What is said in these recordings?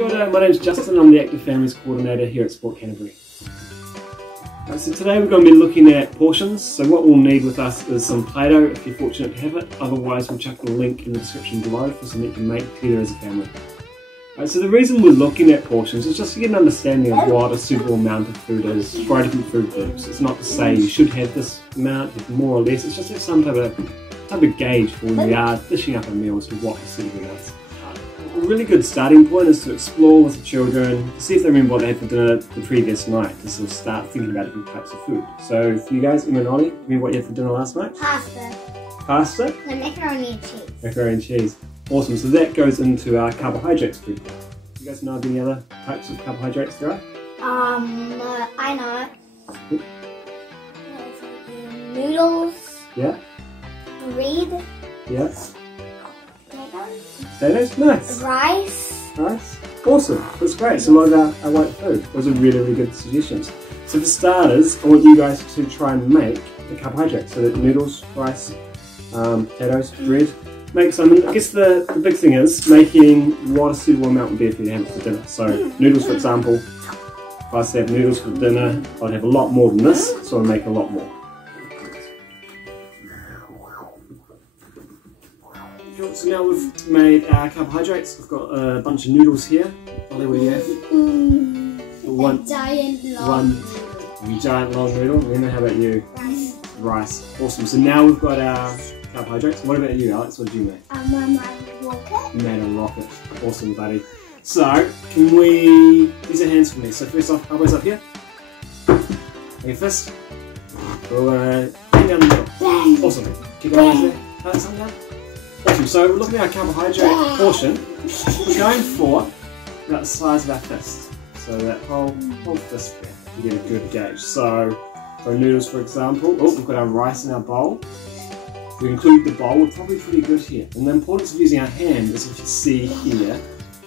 Kia ora, my name's Justin, I'm the Active Families Coordinator here at Sport Canterbury. So today we're going to be looking at portions. So what we'll need with us is some Play-Doh if you're fortunate to have it, otherwise we'll chuck the link in the description below for something you can make together as a family. So the reason we're looking at portions is just to get an understanding of what a suitable amount of food is for our different food groups. It's not to say you should have this amount, more or less, it's just have some type of gauge for when we are dishing up a meal as to what the suitable is. A really good starting point is to explore with the children, to see if they remember what they had for dinner the previous night, to sort of start thinking about different types of food. So for you guys, Emma and Ollie, remember what you had for dinner last night? Pasta. Pasta? No, macaroni and cheese. Macaroni and cheese. Awesome, so that goes into our carbohydrates group. Do you guys know of any other types of carbohydrates there are? I know. Noodles. Yeah. Bread. Yeah. Potatoes. Potatoes? Nice. Rice. Rice. Awesome. That's great. So a lot of our white food. Those are really, really good suggestions. So for starters, I want you guys to try and make the carbohydrates. So that noodles, rice, potatoes, bread. Make some. I guess the big thing is making what a suitable amount would be if you have it for dinner. So noodles, for example. If I was to have noodles for dinner, I'd have a lot more than this, so I'd make a lot more. So now we've made our carbohydrates. We've got a bunch of noodles here. Ollie, what do you have? One giant long noodle. Emma, how about you? Rice. Rice. Awesome. So now we've got our carbohydrates. What about you, Alex? What did you make? I made a rocket. You made a rocket. Awesome, buddy. So, can we... These are hands for me. So first off, elbows up here. Make a fist. We'll bang down the middle. Bang. Awesome. Keep going there. That's something down. Awesome. So we're looking at our carbohydrate portion. We're going for about the size of our fist. So that whole fist there. You get a good gauge. So for noodles, for example, we've got our rice in our bowl. If we include the bowl, we're probably pretty good here. And the importance of using our hand is what you see here.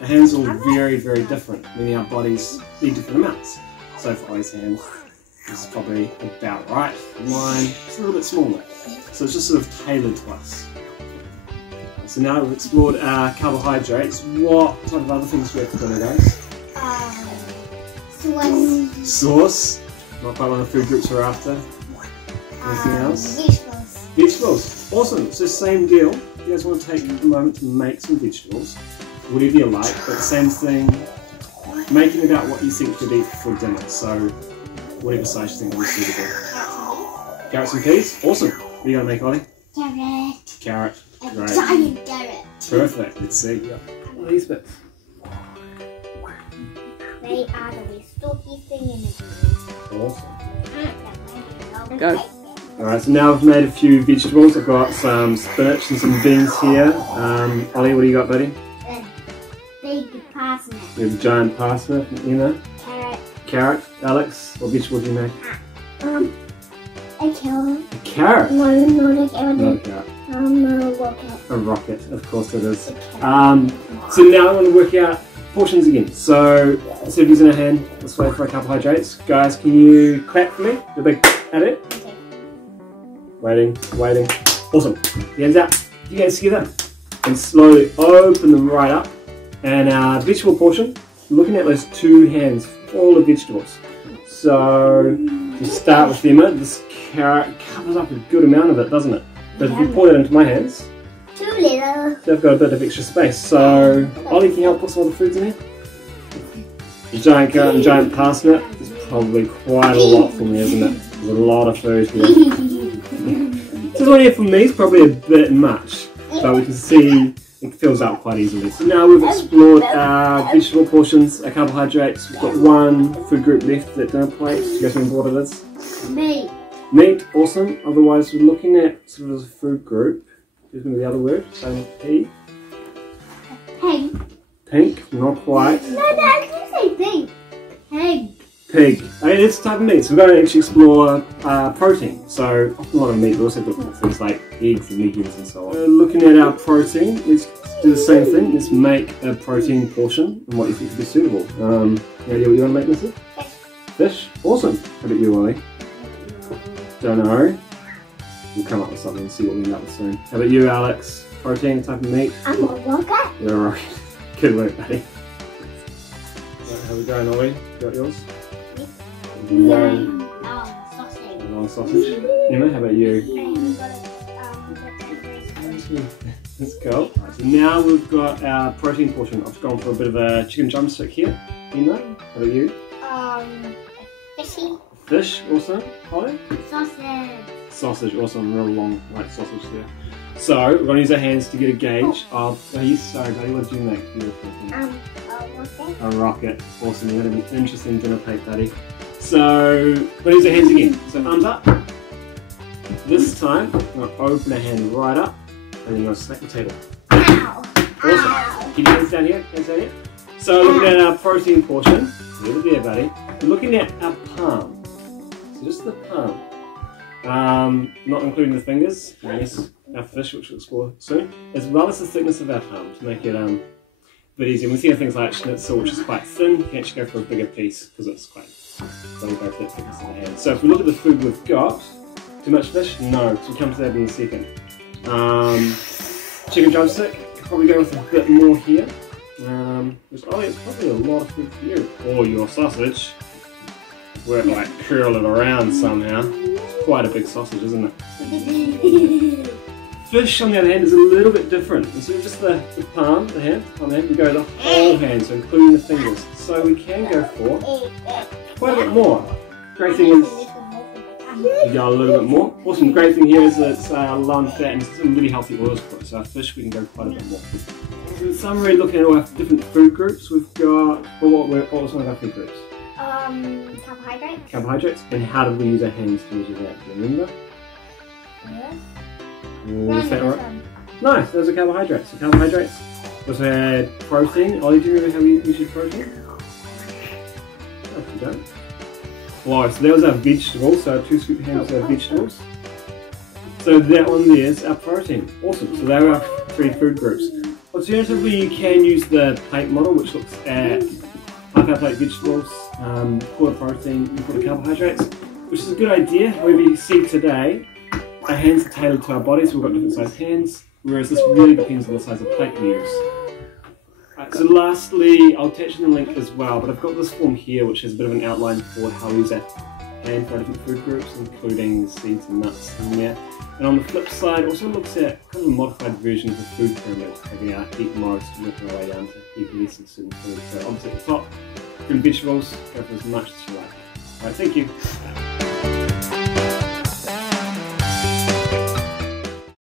Our hands are all very, very different, meaning our bodies need different amounts. So for Ollie's hand, this is probably about right. Mine is a little bit smaller. So it's just sort of tailored to us. So now we've explored our carbohydrates. What type of other things do we have for dinner, guys? Sauce. Sauce. Not quite one of the food groups we're after. Anything else? Vegetables. Vegetables. Awesome. So same deal. You guys want to take a moment to make some vegetables, whatever you like, but same thing. Making about what you think you'd eat for dinner. So whatever size you think would be suitable. Carrots and peas. Awesome. What are you going to make, Ollie? Carrot. Carrot. A Great. giant carrot. Perfect. Let's see. Yep. What are these bits? They are the stalky thing in the Awesome. Go. Alright, so now I've made a few vegetables. I've got some spinach and some beans here. Ollie, what do you got, buddy? Big parsnip. We have a giant parsnip, Emma. Carrot. Carrot. Alex, what vegetable do you make? A carrot. A carrot? No, not a carrot. Not a carrot. A rocket. A rocket, of course it is. So now I want to work out portions again. So instead of using our hand, let's wait for our carbohydrates. Guys, can you clap for me? The big at it. Okay. Waiting. Awesome. Hands out. You guys together. And slowly open them right up. And our vegetable portion, looking at those two hands full of vegetables. So to start with Emma, this carrot covers up a good amount of it, doesn't it? But if you pour that into my hands, too little. they've got a bit of extra space. So Ollie, can you help put some of the foods in here? The giant carrot and giant parsnip is probably quite a lot for me, isn't it? There's a lot of food here. This one here for me is probably a bit much, but we can see it fills out quite easily. So now we've explored our vegetable portions, our carbohydrates. We've got one food group left at dinner plate. Do you guys remember what it is? Meat. Meat, awesome. Otherwise, we're looking at sort of as a food group. Here's going to be the other word, so P. Pig. Pink, not quite. No, I can say pig. Pig. Pig. Okay, it's a type of meat. So we're going to actually explore protein. So often a lot of meat, we also look at things like eggs and legumes and so on. Looking at our protein, let's do the same thing. Let's make a protein portion and what you think would be suitable. Any idea what you want to make, Missy? Fish. Awesome. How about you, Ollie? Don't know. We'll come up with something and see what we end up with soon. How about you, Alex? Protein, type of meat? I'm a rocket. You're alright. Good work, buddy. How we going, Ollie? Got yours? Long sausage. Long sausage. Emma, how about you? And got a Let's go. Right, so now we've got our protein portion. I've gone for a bit of a chicken drumstick here. Emma, how about you? Fishy. Fish, awesome. Ollie? Sausage. Sausage, awesome. Real long white sausage there. So we're going to use our hands to get a gauge of. Oh, yes, sorry, buddy. What did you make? A rocket. Awesome. You're going to be interesting dinner plate, buddy. So we're going to use our hands again. So arms up. This time, we're going to open our hand right up, and then you're going to smack the table. Ow. Awesome. Ow. Keep your hands down here. Hands down here. So looking at our protein portion. Leave it there, buddy. We're looking at our palm. So just the palm. Not including the fingers. Yes. Our fish, which we'll explore soon, as well as the thickness of our palm to make it a bit easier. We see things like schnitzel, which is quite thin. You can actually go for a bigger piece because it's quite. So we'll go for that thickness of the hand. So if we look at the food we've got, too much fish? No, so we'll come to that in a second. Chicken drumstick, could probably go with a bit more here. It's probably a lot of food for you. Or your sausage. We're like curl it around somehow. It's quite a big sausage, isn't it? Fish, on the other hand, is a little bit different. Instead of just the palm, the hand, we go the whole hand, so including the fingers. So we can go for quite a bit more. Great thing is, you go a little bit more. Awesome, the great thing here is that it's low in fat and some really healthy oils for it. So our fish, we can go quite a bit more. So in summary, looking at all our different food groups, we've got, what was one of our food groups? Carbohydrates. Carbohydrates. And how did we use our hands to measure that? Do you remember? Yes. Is that right? Nice, those are carbohydrates. So carbohydrates. We also had protein. Ollie, do you remember how we measured protein? No, if you don't. Wow, so that was our vegetables. So our 2 scoop handles are vegetables. So that one there is our protein. Awesome. So there are our 3 food groups. Alternatively, you can use the plate model, which looks at half our plate vegetables, quarter protein, and quarter carbohydrates, which is a good idea. However, you see today, our hands are tailored to our bodies. We've got different sized hands, whereas this really depends on the size of plate we use. Right, so lastly, I'll attach in the link as well, but I've got this form here which has a bit of an outline for how we use our hand for our different food groups, including seeds and nuts in there. And on the flip side, it also looks at kind of a modified version of the food pyramid, having our eat most and working our way down to eat less of certain foods. So obviously at the top, fruit and vegetables, go for as much as you like. Alright, thank you.